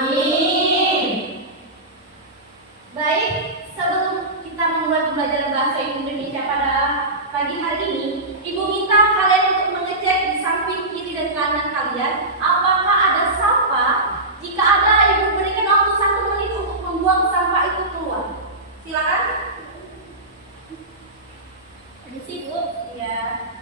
Amin. Baik, sebelum kita memulai pembelajaran bahasa Indonesia pada pagi hari ini, Ibu minta kalian untuk mengecek di samping kiri dan kanan kalian apakah ada sampah. Jika ada, Ibu berikan waktu 1 menit untuk membuang sampah itu keluar. Silakan. Permisi, Bu. Iya.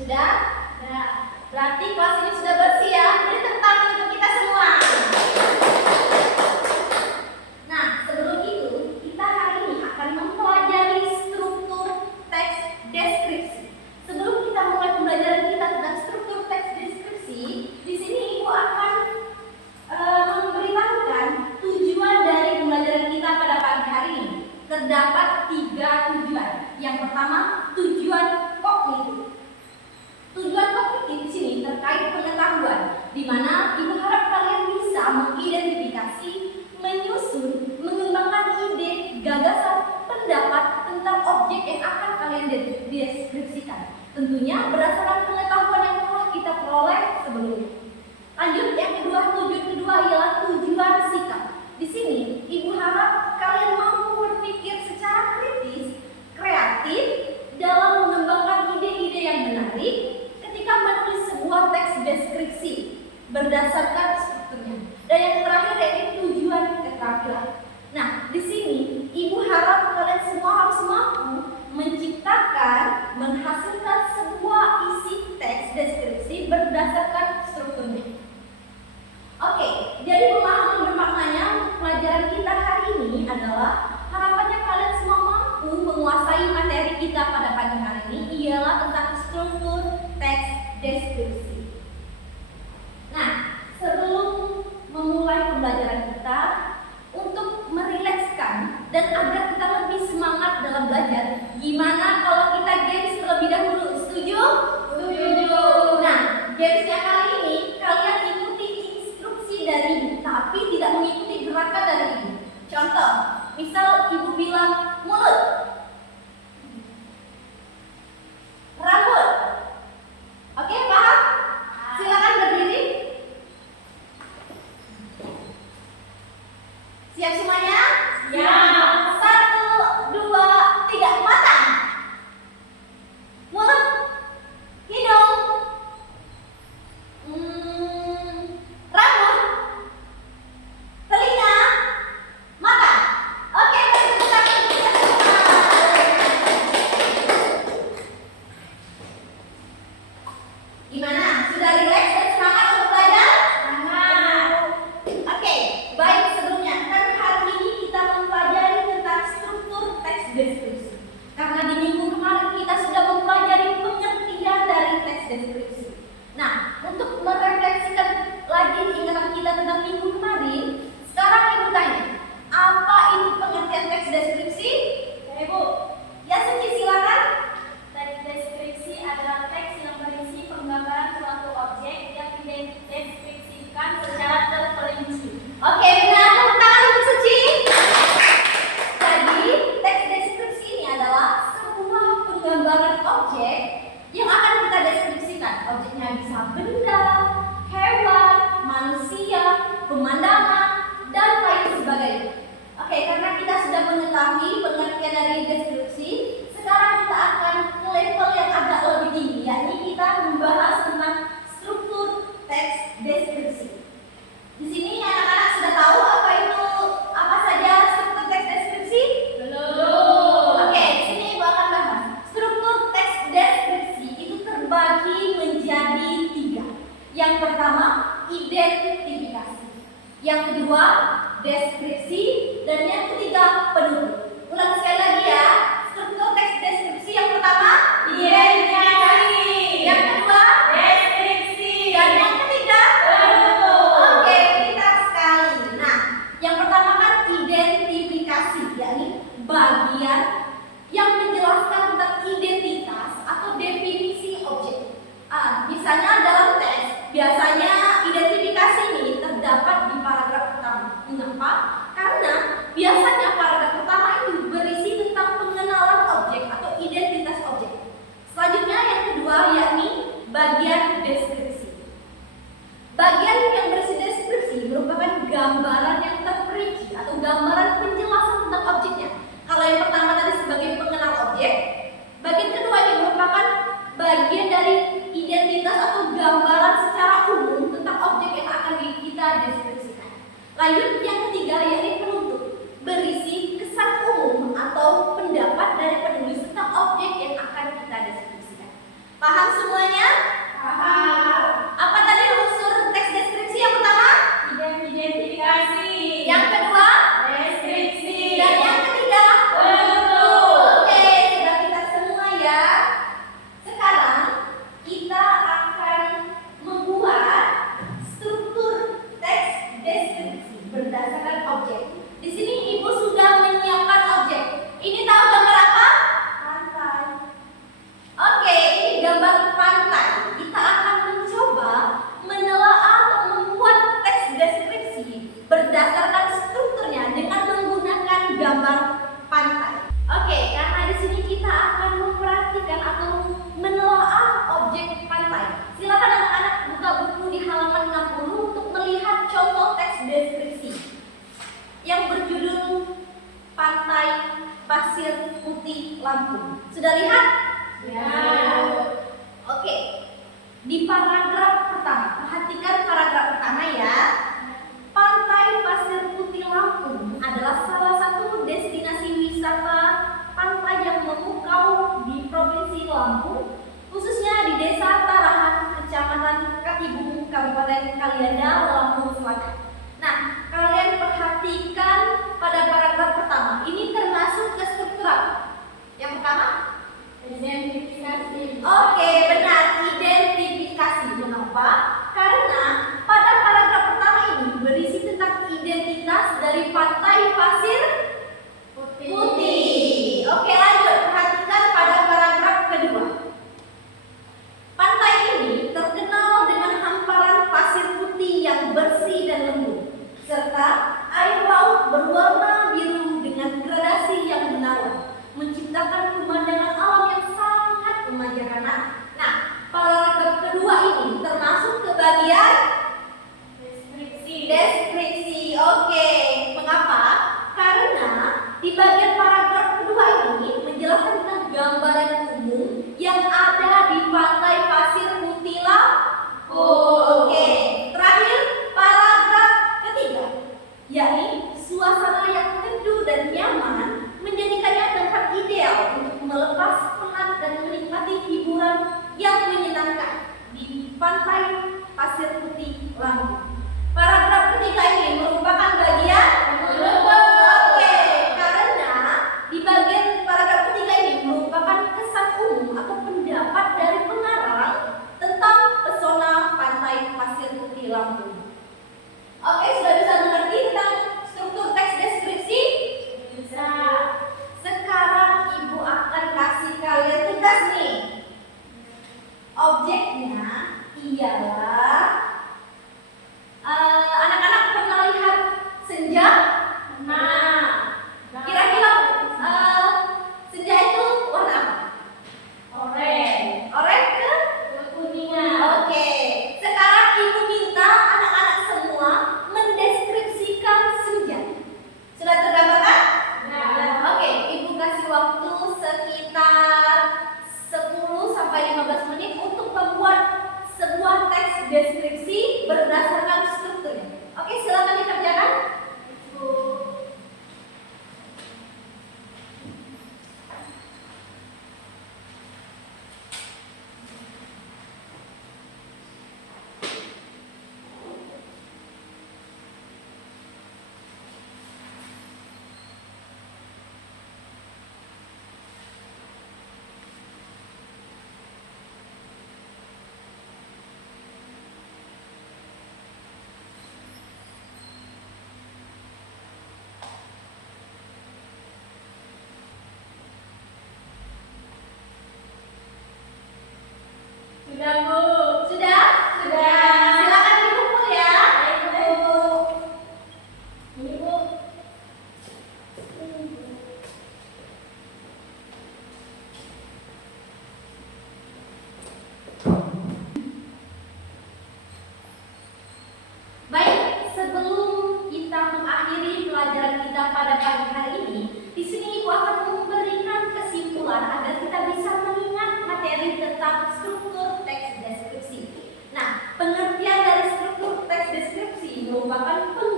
Sudah? Nah, berarti kelas ini sudah bersih ya. Beri tepuk tangan untuk kita semua. Nah, sebelum itu, kita hari ini akan mempelajari struktur teks deskripsi. Sebelum kita mulai pembelajaran kita tentang struktur teks deskripsi, di sini Ibu akan memberitahukan tujuan dari pembelajaran kita pada pagi hari ini. Terdapat 3 tujuan. Yang pertama, tujuan kognitif. Tujuan kognitif di sini terkait pengetahuan, di mana Ibu harap kalian bisa mengidentifikasi, menyusun, mengembangkan ide, gagasan, pendapat tentang objek yang akan kalian deskripsikan. Tentunya berdasarkan pengetahuan yang telah kita peroleh sebelumnya. Lanjut, yang kedua, tujuan kedua ialah tujuan sikap. Di sini Ibu harap kalian mampu berpikir secara kritis, kreatif dalam mengembangkan ide-ide yang menarik ketika menulis sebuah teks deskripsi berdasarkan strukturnya. Dan yang terakhir yaitu tujuan keterampilan. Nah, di sini Ibu harap kalian semua harus mampu menciptakan, menghasilkan sebuah isi teks deskripsi berdasarkan strukturnya. Oke, jadi pemahaman bermaknanya untuk pelajaran kita hari ini adalah harapannya kalian semua mampu menguasai materi kita pada pagi hari ini ialah tentang struktur teks deskripsi. Nah, sebelum memulai pembelajaran kita, untuk merilekskan dan agar kita lebih semangat dalam belajar, gimana kalau kita games terlebih dahulu? Setuju? Setuju. Nah, gamesnya kali ini kalian ikuti instruksi dari Ibu, tapi tidak mengikuti gerakan dari Ibu. Contoh, misal Ibu bilang mulut, rambut. Oke, paham? Silakan berdiri. Siap semuanya? Siap. 1, 2, 3, mata, mulut, hidung, rambut, telinga, mata. Oke, kita gimana? Sudah rileks dan semangat untuk belajar? Semangat. Oke, baik, sebelumnya kan hari ini kita mempelajari tentang struktur teks deskripsi. Karena di minggu kemarin kita sudah mempelajari pengertian dari teks deskripsi. Nah, untuk merefleksikan lagi ingatan kita tentang minggu kemarin, sekarang Ibu tanya, apa itu pengertian teks deskripsi? Ibu, ya Suci silakan. Teks deskripsi adalah teks yang berisi penggambaran suatu objek yang dideskripsikan secara terperinci. Oke, benar. Tepuk tangan untuk Suci. Jadi, teks deskripsi ini adalah sebuah penggambaran objek yang akan kita deskripsikan. Objeknya bisa benda, hewan, manusia, pemandangan, dan lain sebagainya. Oke, karena kita sudah mengetahui pengertian dari deskripsi, sekarang kita akan ke level yang agak lebih tinggi, yakni kita membahas tentang struktur teks deskripsi. Di sini anak-anak sudah tahu apa saja struktur teks deskripsi? Belum. Oke, di sini Ibu akan bahas. Struktur teks deskripsi itu terbagi menjadi 3. Yang pertama, identifikasi. Yang kedua, deskripsi, dan yang ketiga, penutup. Ulang sekali lagi ya. Struktur teks deskripsi yang pertama, Identifikasi. Yang kedua, Deskripsi. dan yang ketiga, Penutup. Oke, pintar sekali. Nah, yang pertama kan identifikasi, yakni bagian yang menjelaskan tentang identitas atau definisi objek. Misalnya dalam teks, biasanya identifikasi ini terdapat di paragraf pertama. Lanjut yang ketiga yakni penuntut, berisi kesan umum atau pendapat dari penulis tentang objek yang akan kita deskripsikan. Paham semuanya? Paham. Apa tadi unsur teks deskripsi yang pertama? Identifikasi. Yang kedua? Deskripsi. Dan yang ketiga? Penuntut. Oke, sudah kita semua ya. Sekarang kita akan membuat struktur teks deskripsi berdasarkan objek. Di sini Ibu sudah menyiapkan objek. Ini tahu gambar apa? Pantai. Oke, ini gambar pantai. Kita akan mencoba menelaah atau membuat teks deskripsi berdasarkan strukturnya dengan menggunakan gambar pantai. Oke, karena di sini kita akan memperhatikan atau menelaah objek pantai. Silakan anak-anak buka buku di halaman 60 untuk melihat contoh teks deskripsi yang berjudul Pantai Pasir Putih Lampung. Sudah lihat? Ya. Oke. Di paragraf pertama, perhatikan paragraf pertama ya. Pantai Pasir Putih Lampung adalah salah satu destinasi wisata pantai yang memukau di Provinsi Lampung, khususnya di Desa Tarahan, Kecamatan Katibung, Kabupaten Kalianda, Lampung Selatan. Nah, kalian perhatikan pada paragraf pertama. Ini termasuk ke struktur apa? Yang pertama? Identifikasi. Oke, benar. Identifikasi. Kenapa? Karena pada paragraf pertama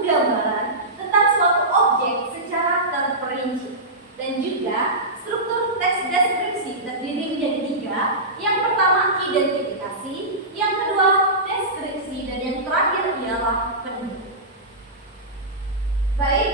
penggambaran tentang suatu objek secara terperinci. Dan juga struktur teks deskripsi terdiri menjadi 3. Yang pertama identifikasi, yang kedua deskripsi, dan yang terakhir ialah penunjuk. Baik,